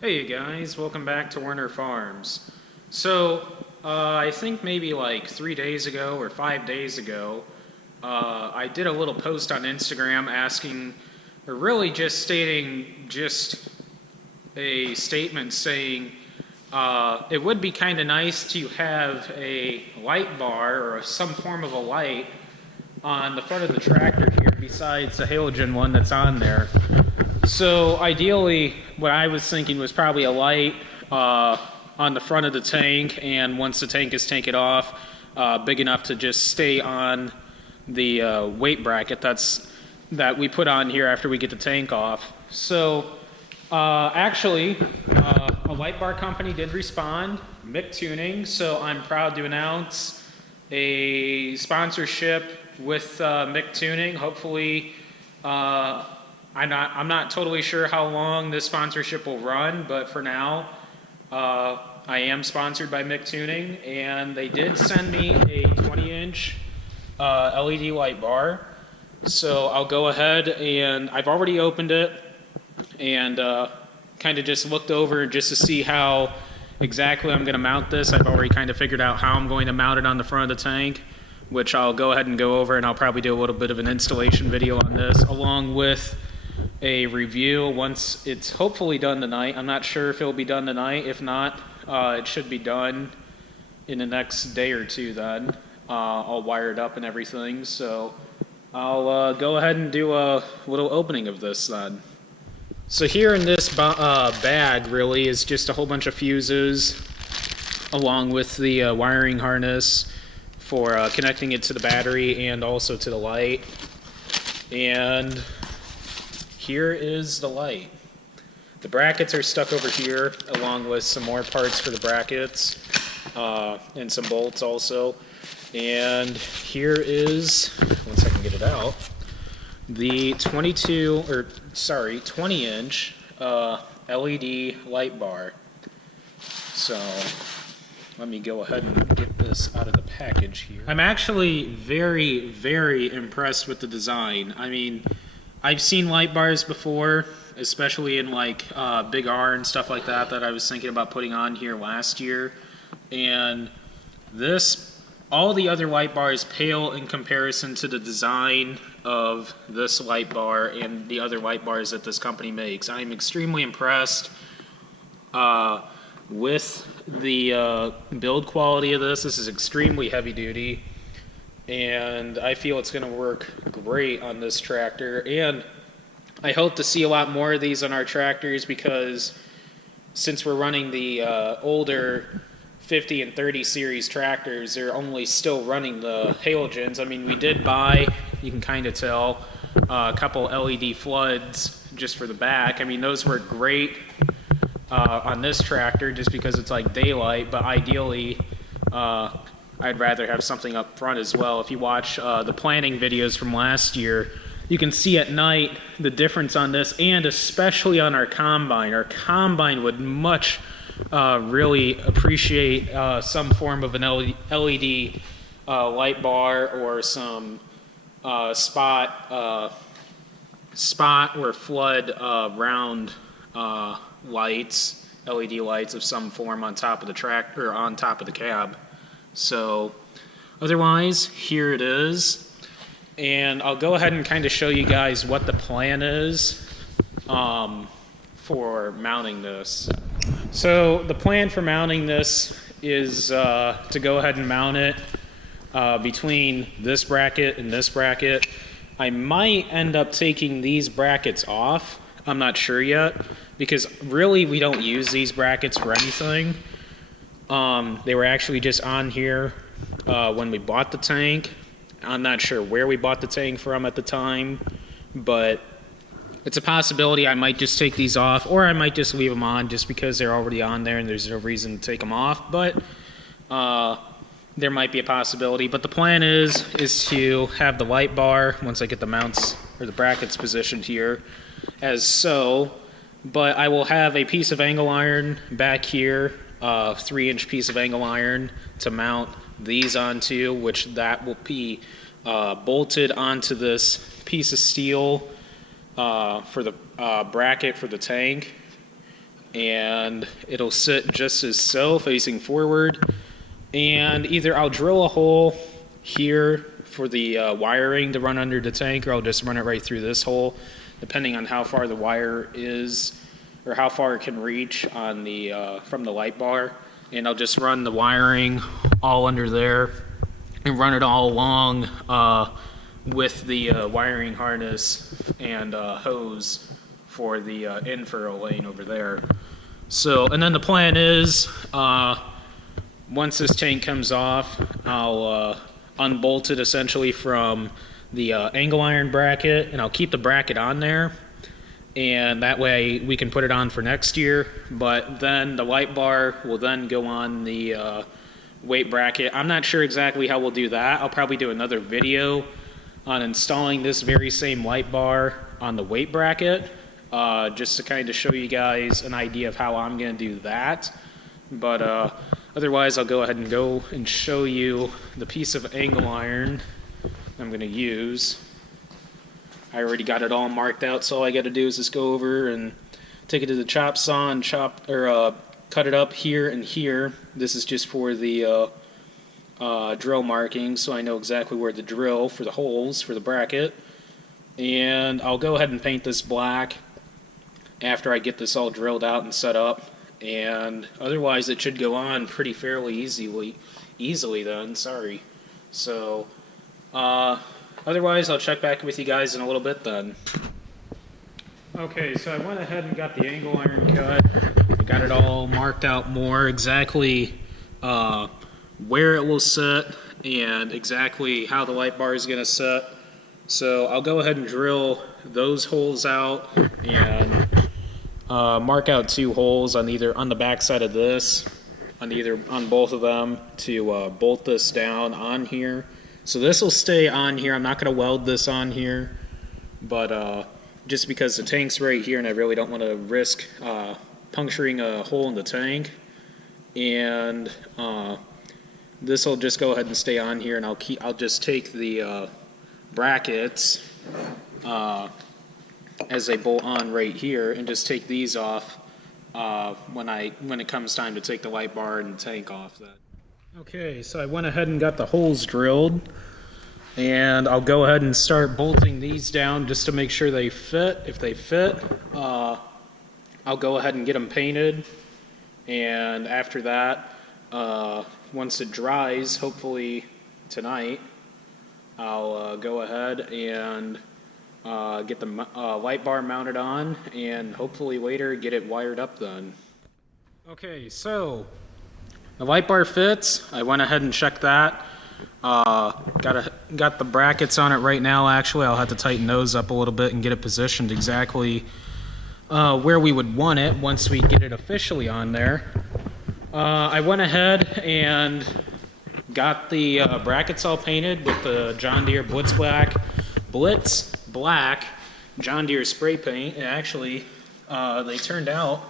Hey guys, welcome back to Werner Farms. So, I think maybe like 3 days ago or 5 days ago, I did a little post on Instagram asking, or really just stating just a statement saying it would be kind of nice to have a light bar or some form of a light on the front of the tractor here besides the halogen one that's on there. So ideally, what I was thinking was probably a light on the front of the tank, and once the tank is taken off, big enough to just stay on the weight bracket that we put on here after we get the tank off. So actually, a light bar company did respond, MICTUNING, so I'm proud to announce a sponsorship with MICTUNING. Hopefully, I'm not totally sure how long this sponsorship will run, but for now, I am sponsored by MICTUNING, and they did send me a 20-inch LED light bar. So I'll go ahead, and I've already opened it and kind of just looked over just to see how exactly I'm going to mount this. I've already kind of figured out how I'm going to mount it on the front of the tank, which I'll go ahead and go over, and I'll probably do a little bit of an installation video on this, along with a review once it's hopefully done tonight. I'm not sure if it'll be done tonight. If not, it should be done in the next day or two then. I'll wire it up and everything, so I'll go ahead and do a little opening of this then. So here in this bag really is just a whole bunch of fuses along with the wiring harness for connecting it to the battery and also to the light. And here is the light. The brackets are stuck over here along with some more parts for the brackets and some bolts also. And here is, once I can get it out, the 20-inch LED light bar. So let me go ahead and get this out of the package here. I'm actually very, very impressed with the design. I mean, I've seen light bars before, especially in like Big R and stuff like that I was thinking about putting on here last year. And all the other light bars pale in comparison to the design of this light bar and the other light bars that this company makes. I'm extremely impressed with the build quality of this. This is extremely heavy duty, and I feel it's going to work great on this tractor. And I hope to see a lot more of these on our tractors, because since we're running the older 50 and 30 series tractors, they're only still running the halogens. I mean, we did buy, you can kind of tell, a couple LED floods just for the back. I mean, those work great on this tractor just because it's like daylight, but ideally I'd rather have something up front as well. If you watch the planning videos from last year, you can see at night the difference on this, and especially on our combine. Our combine would much really appreciate some form of an LED light bar or some spot or flood round lights, LED lights of some form on top of the tractor, or on top of the cab. So otherwise, here it is. And I'll go ahead and kind of show you guys what the plan is for mounting this. So the plan for mounting this is to go ahead and mount it between this bracket and this bracket. I might end up taking these brackets off. I'm not sure yet, because really we don't use these brackets for anything. They were actually just on here when we bought the tank. I'm not sure where we bought the tank from at the time, but it's a possibility I might just take these off, or I might just leave them on just because they're already on there and there's no reason to take them off. But there might be a possibility. But the plan is to have the light bar, once I get the mounts or the brackets positioned here, as so. But I will have a piece of angle iron back here, a 3-inch piece of angle iron to mount these onto, which that will be bolted onto this piece of steel for the bracket for the tank. and it'll sit just as so, facing forward. And either I'll drill a hole here for the wiring to run under the tank, or I'll just run it right through this hole, depending on how far the wire is or how far it can reach on the from the light bar. And I'll just run the wiring all under there and run it all along with the wiring harness and hose for the infurrow lane over there. So, and then the plan is, once this tank comes off, I'll unbolt it essentially from the angle iron bracket, and I'll keep the bracket on there, and that way we can put it on for next year. But then the light bar will then go on the weight bracket. I'm not sure exactly how we'll do that. I'll probably do another video on installing this very same light bar on the weight bracket, just to kind of show you guys an idea of how I'm going to do that. But otherwise, I'll go ahead and go and show you the piece of angle iron I'm going to use. I already got it all marked out, so all I got to do is just go over and take it to the chop saw and cut it up here and here. This is just for the drill markings, so I know exactly where to drill for the holes for the bracket. And I'll go ahead and paint this black after I get this all drilled out and set up. And otherwise, it should go on pretty fairly easily then. Sorry. So, otherwise, I'll check back with you guys in a little bit then. Okay, so I went ahead and got the angle iron cut. I got it all marked out more exactly where it will sit and exactly how the light bar is going to sit. So I'll go ahead and drill those holes out and mark out 2 holes on the back side of this, on both of them, to bolt this down on here. So this will stay on here. I'm not going to weld this on here, but just because the tank's right here and I really don't want to risk puncturing a hole in the tank. And this will just go ahead and stay on here, and I'll just take the brackets as they bolt on right here, and just take these off when it comes time to take the light bar and tank off. Then. Okay, so I went ahead and got the holes drilled, and I'll go ahead and start bolting these down just to make sure they fit. If they fit, I'll go ahead and get them painted, and after that, once it dries, hopefully tonight, I'll go ahead and get the light bar mounted on, and hopefully later get it wired up then. Okay, so the light bar fits. I went ahead and checked that. Got the brackets on it right now. Actually, I'll have to tighten those up a little bit and get it positioned exactly where we would want it once we get it officially on there. I went ahead and got the brackets all painted with the John Deere Blitz Black John Deere spray paint. And actually, they turned out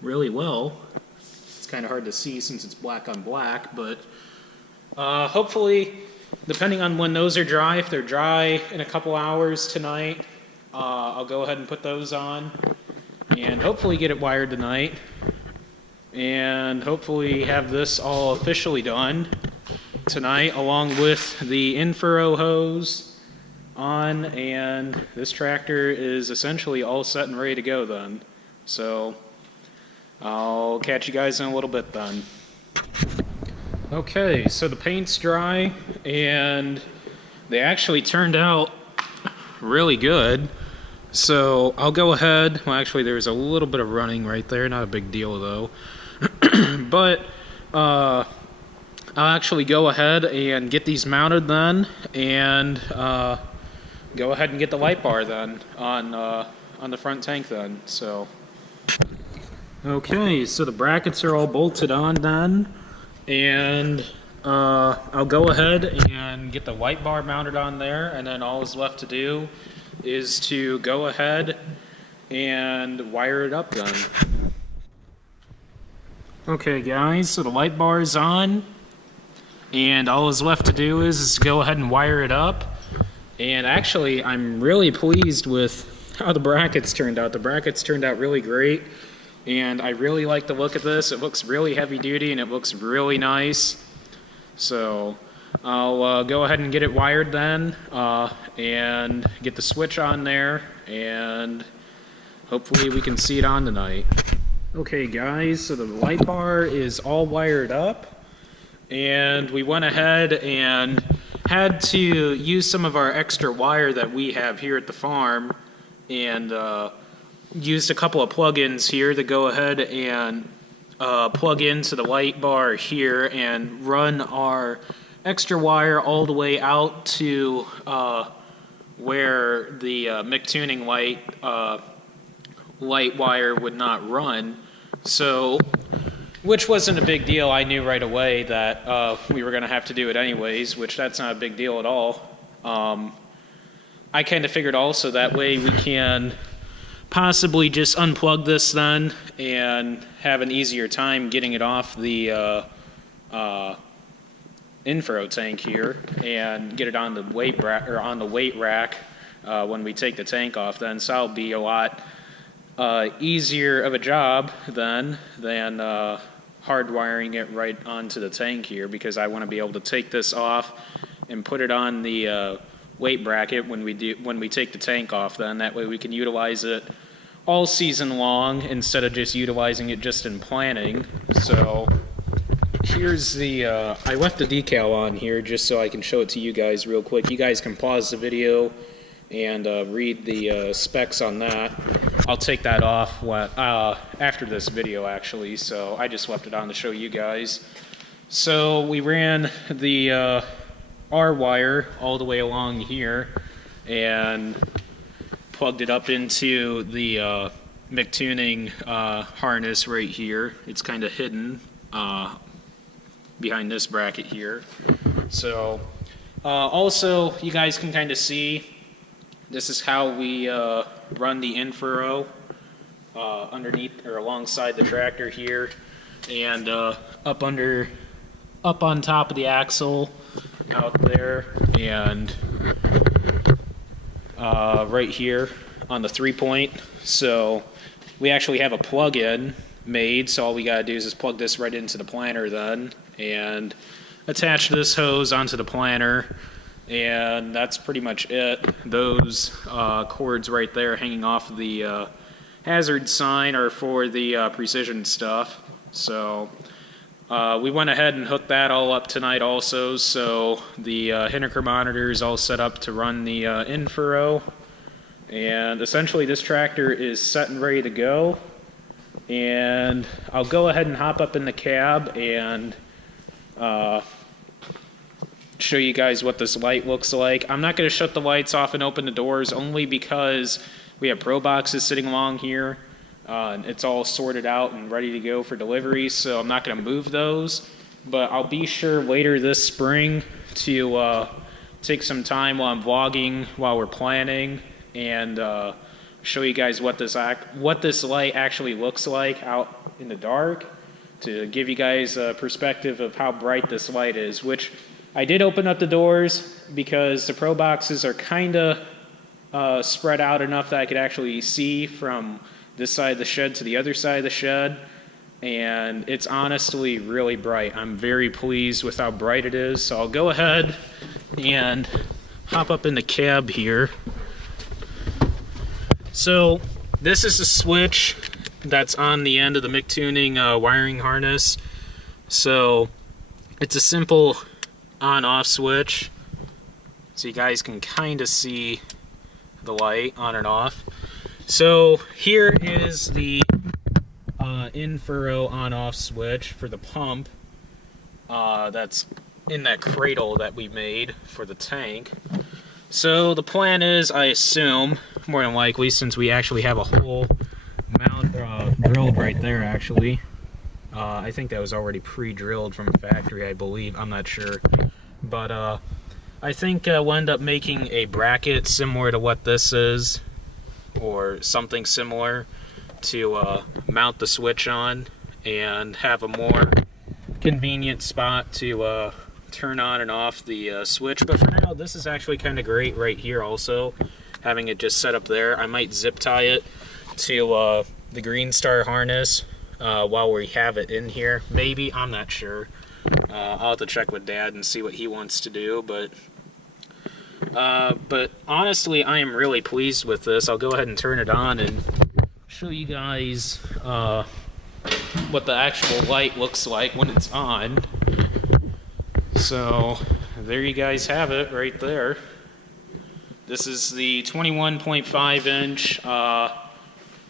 really well. It's kind of hard to see since it's black on black, but hopefully, depending on when those are dry, if they're dry in a couple hours tonight, I'll go ahead and put those on and hopefully get it wired tonight, and hopefully have this all officially done tonight, along with the infurrow hose on, and this tractor is essentially all set and ready to go then. So I'll catch you guys in a little bit then. Okay, so the paint's dry, and they actually turned out really good. So I'll go ahead, well actually there's a little bit of running right there, not a big deal though. But I'll actually go ahead and get these mounted then, and go ahead and get the light bar then on the front tank then. So okay, so the brackets are all bolted on then, and I'll go ahead and get the light bar mounted on there, and then all is left to do is to go ahead and wire it up then. Okay guys, so the light bar is on, and all is left to do is go ahead and wire it up. And actually, I'm really pleased with how the brackets turned out. The brackets turned out really great. and I really like the look of this. It looks really heavy duty and it looks really nice. So I'll go ahead and get it wired then, and get the switch on there, and hopefully we can see it on tonight. Okay guys, so the light bar is all wired up, and we went ahead and had to use some of our extra wire that we have here at the farm, and used a couple of plug-ins here to go ahead and plug into the light bar here and run our extra wire all the way out to where the MICTUNING light wire would not run. So, which wasn't a big deal. I knew right away that we were going to have to do it anyways, which that's not a big deal at all. I kind of figured also that way we can possibly just unplug this then and have an easier time getting it off the infurrow tank here and get it on the weight rack, or on the weight rack when we take the tank off then. So that'll be a lot easier of a job then than hardwiring it right onto the tank here, because I want to be able to take this off and put it on the weight bracket when we take the tank off then. That way we can utilize it all season long instead of just utilizing it just in planting. So here's the I left the decal on here just so I can show it to you guys real quick. You guys can pause the video and read the specs on that. I'll take that off after this video actually, so I just left it on to show you guys. So we ran the R wire all the way along here and plugged it up into the MICTUNING harness right here. It's kind of hidden behind this bracket here. So also you guys can kind of see this is how we run the infurrow underneath or alongside the tractor here, and up on top of the axle out there, and right here on the 3-point. So we actually have a plug-in made, so all we gotta do is just plug this right into the planter then and attach this hose onto the planter, and that's pretty much it. Those cords right there hanging off of the hazard sign are for the precision stuff. So we went ahead and hooked that all up tonight also, so the Hinneker monitor is all set up to run the infurrow, and essentially this tractor is set and ready to go. And I'll go ahead and hop up in the cab and show you guys what this light looks like. I'm not going to shut the lights off and open the doors only because we have pro boxes sitting along here. And it's all sorted out and ready to go for delivery, so I'm not going to move those. But I'll be sure later this spring to take some time while I'm vlogging, while we're planning, and show you guys what this light actually looks like out in the dark, to give you guys a perspective of how bright this light is. Which I did open up the doors because the pro boxes are kind of spread out enough that I could actually see from this side of the shed to the other side of the shed, and it's honestly really bright. I'm very pleased with how bright it is. So I'll go ahead and hop up in the cab here. So this is the switch that's on the end of the MICTUNING wiring harness. So it's a simple on-off switch, so you guys can kind of see the light on and off. So here is the infurrow on-off switch for the pump that's in that cradle that we made for the tank. So the plan is, I assume, more than likely, since we actually have a hole drilled right there actually. I think that was already pre-drilled from a factory, I believe. I'm not sure. But I think we'll end up making a bracket similar to what this is, or something similar, to mount the switch on and have a more convenient spot to turn on and off the switch. But for now, this is actually kind of great right here also, having it just set up there. I might zip tie it to the Green Star harness while we have it in here. Maybe, I'm not sure. I'll have to check with Dad and see what he wants to do, but honestly, I am really pleased with this. I'll go ahead and turn it on and show you guys what the actual light looks like when it's on. So there you guys have it right there. This is the 21.5 inch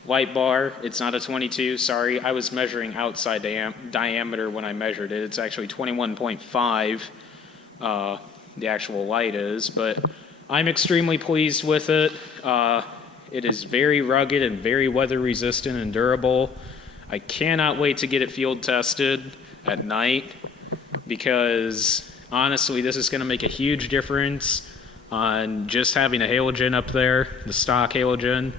light bar. It's not a 22, sorry. I was measuring outside diameter when I measured it. It's actually 21.5, the actual light is, but I'm extremely pleased with it. It is very rugged and very weather resistant and durable. I cannot wait to get it field tested at night, because honestly this is going to make a huge difference on just having a halogen up there, the stock halogen.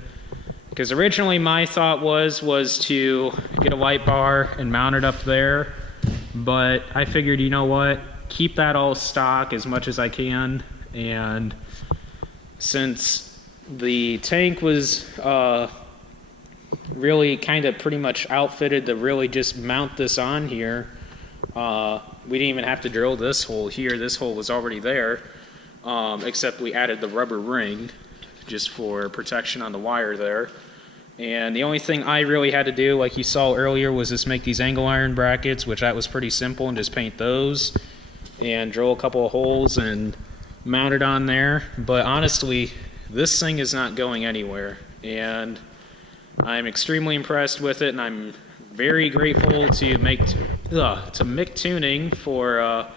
Because originally my thought was to get a light bar and mount it up there, but I figured, you know what, keep that all stock as much as I can. And since the tank was really kind of pretty much outfitted to really just mount this on here, we didn't even have to drill this hole here. This hole was already there, except we added the rubber ring just for protection on the wire there. And the only thing I really had to do, like you saw earlier, was just make these angle iron brackets, which that was pretty simple, and just paint those and drill a couple of holes and mount it on there. But honestly, this thing is not going anywhere, and I'm extremely impressed with it, and I'm very grateful to MICTUNING for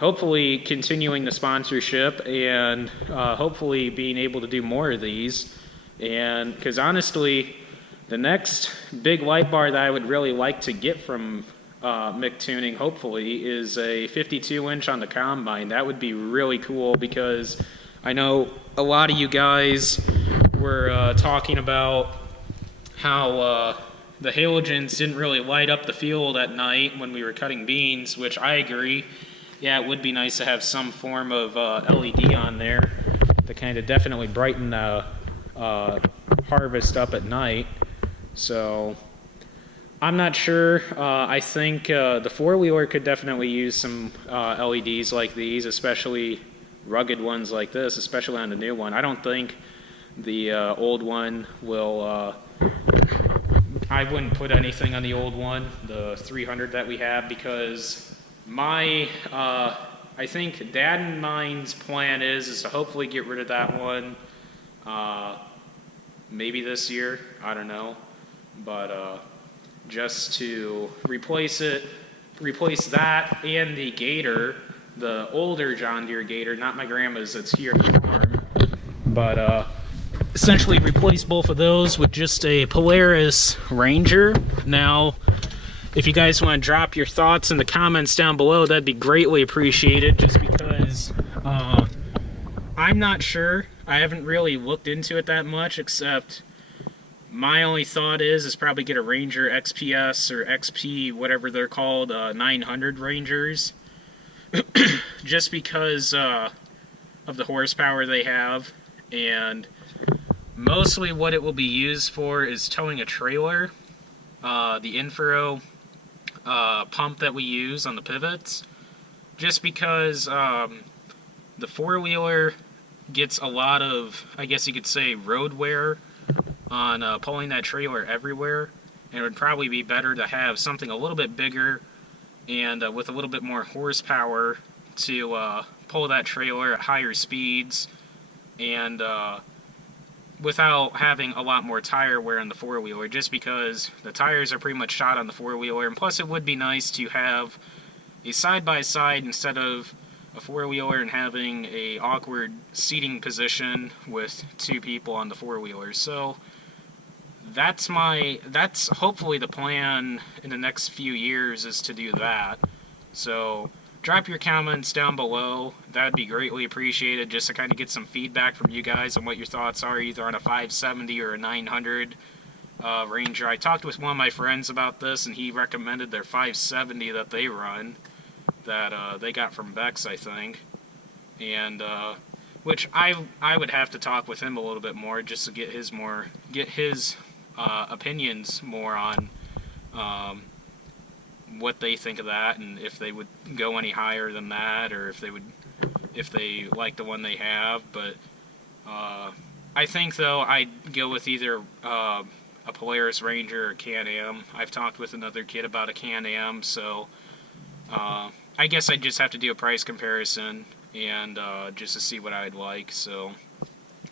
hopefully continuing the sponsorship and hopefully being able to do more of these. And because honestly, the next big light bar that I would really like to get from MICTUNING, hopefully, is a 52 inch on the combine. That would be really cool, because I know a lot of you guys were talking about how the halogens didn't really light up the field at night when we were cutting beans, which I agree. Yeah, it would be nice to have some form of LED on there to kind of definitely brighten the harvest up at night. So I'm not sure. I think the four-wheeler could definitely use some LEDs like these, especially rugged ones like this, especially on the new one. I don't think the old one will... I wouldn't put anything on the old one, the 300 that we have, because my... I think Dad and mine's plan is to hopefully get rid of that one maybe this year, I don't know, but just to replace that and the Gator, the older John Deere Gator, not my grandma's that's here at the farm, but essentially replace both of those with just a Polaris Ranger. Now, if you guys want to drop your thoughts in the comments down below, that'd be greatly appreciated, just because I'm not sure. I haven't really looked into it that much, except my only thought is probably get a Ranger XPS or XP, whatever they're called, 900 Rangers, just because of the horsepower they have. And mostly what it will be used for is towing a trailer, the infurrow pump that we use on the pivots, just because the four-wheeler gets a lot of, I guess you could say, road wear on pulling that trailer everywhere, and it would probably be better to have something a little bit bigger and with a little bit more horsepower to pull that trailer at higher speeds and without having a lot more tire wear on the four-wheeler, just because the tires are pretty much shot on the four-wheeler. And plus it would be nice to have a side-by-side instead of a four-wheeler and having a awkward seating position with two people on the four-wheeler. So that's hopefully the plan in the next few years, is to do that. So drop your comments down below. That'd be greatly appreciated, just to kind of get some feedback from you guys on what your thoughts are, either on a 570 or a 900 Ranger. I talked with one of my friends about this, and he recommended their 570 that they run, that they got from Beck's, I think, and which I would have to talk with him a little bit more just to get his opinions more on what they think of that, and if they would go any higher than that, or if they like the one they have. But I think though I'd go with either a Polaris Ranger or Can-Am. I've talked with another kid about a Can-Am, so I guess I'd just have to do a price comparison and just to see what I'd like. So,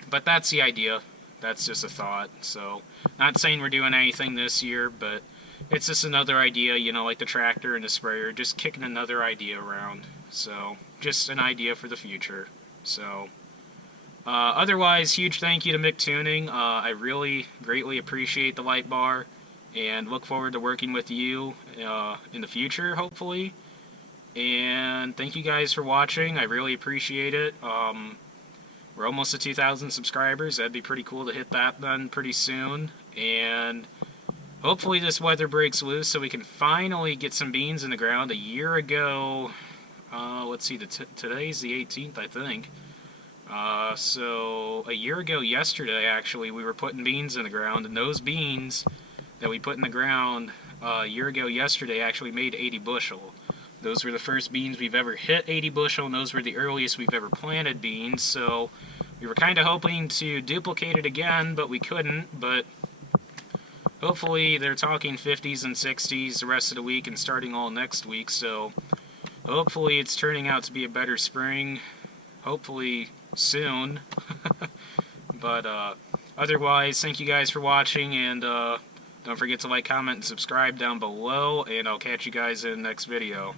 but that's the idea. That's just a thought. So, not saying we're doing anything this year, but it's just another idea, you know, like the tractor and the sprayer, just kicking another idea around. So, just an idea for the future. So, otherwise, huge thank you to MICTUNING. I really greatly appreciate the light bar and look forward to working with you in the future, hopefully. And thank you guys for watching. I really appreciate it. We're almost to 2,000 subscribers. That'd be pretty cool to hit that then pretty soon. And hopefully this weather breaks loose so we can finally get some beans in the ground. A year ago, let's see, today's the 18th, I think. So a year ago yesterday, actually, we were putting beans in the ground, and those beans that we put in the ground a year ago yesterday actually made 80 bushel. Those were the first beans we've ever hit 80 bushel, and those were the earliest we've ever planted beans, so we were kind of hoping to duplicate it again, but we couldn't. But hopefully they're talking 50s and 60s the rest of the week and starting all next week, so hopefully it's turning out to be a better spring, hopefully soon. But otherwise, thank you guys for watching, and don't forget to like, comment, and subscribe down below, and I'll catch you guys in the next video.